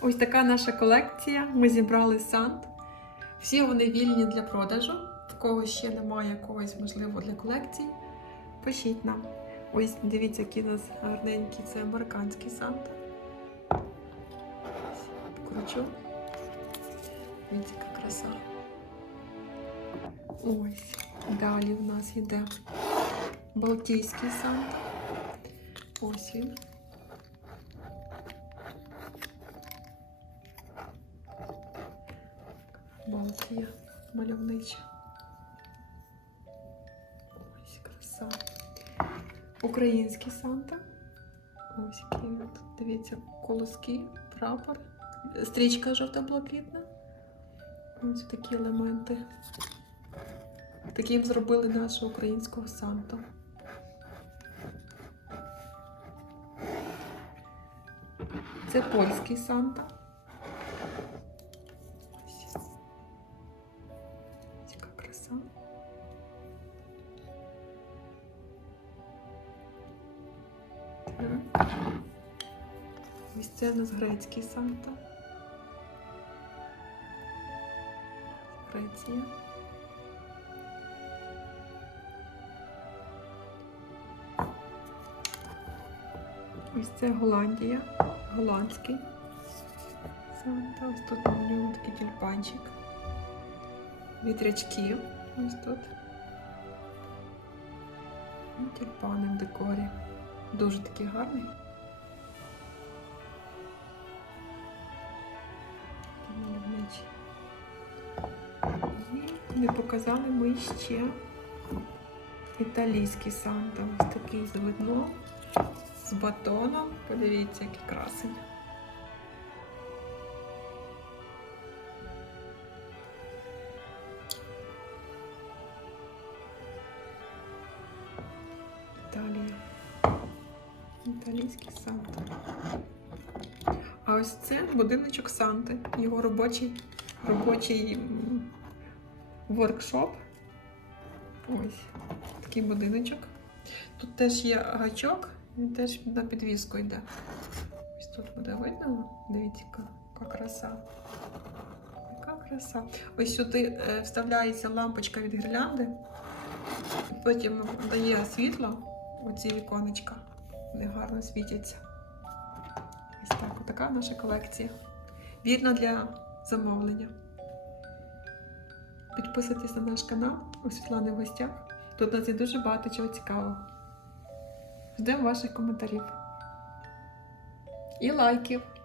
Ось така наша колекція. Ми зібрали сант. Всі вони вільні для продажу. В кого ще немає якогось, можливо, для колекції. Пишіть нам. Ось дивіться, які у нас гарненькі. Це американський санта. Ось, Покручу. Дивіться, яка краса. Ось. Далі в нас йде Балтійський санта. Ось він. Балтія мальовнича. Ось краса. Український Санта. Ось який тут. Дивіться, колоски, прапор, стрічка жовто-блакитна. Ось такі елементи. Таким зробили нашого українського Санту. Це польський Санта. Яка Ось це нас грецький Санта. Греція. Ось це Голландія, голландський Санта. Ось тут у нього такий тюльпанчик. Вітрячки. Ось тут. І тюльпани в декорі. Дуже такий гарний. І не показали ми ще італійський Санта. Ось такий з видно з батоном. Подивіться, який красень. Італія. Італійський Санта. А ось це будиночок Санти. Його робочий, робочий воркшоп. Ось такий будиночок. Тут теж є гачок, він теж на підвіску йде. Ось тут буде видно. Дивіться, яка, краса. Яка краса. Ось сюди е, вставляється лампочка від гірлянди, потім дає світло оці віконечка. Вони гарно світяться. Ось так, така наша колекція. Вірна для замовлення. Підписуйтесь на наш канал у Світлани в гостях. Тут нас є дуже багато чого цікавого. Ждемо ваших коментарів. І лайків.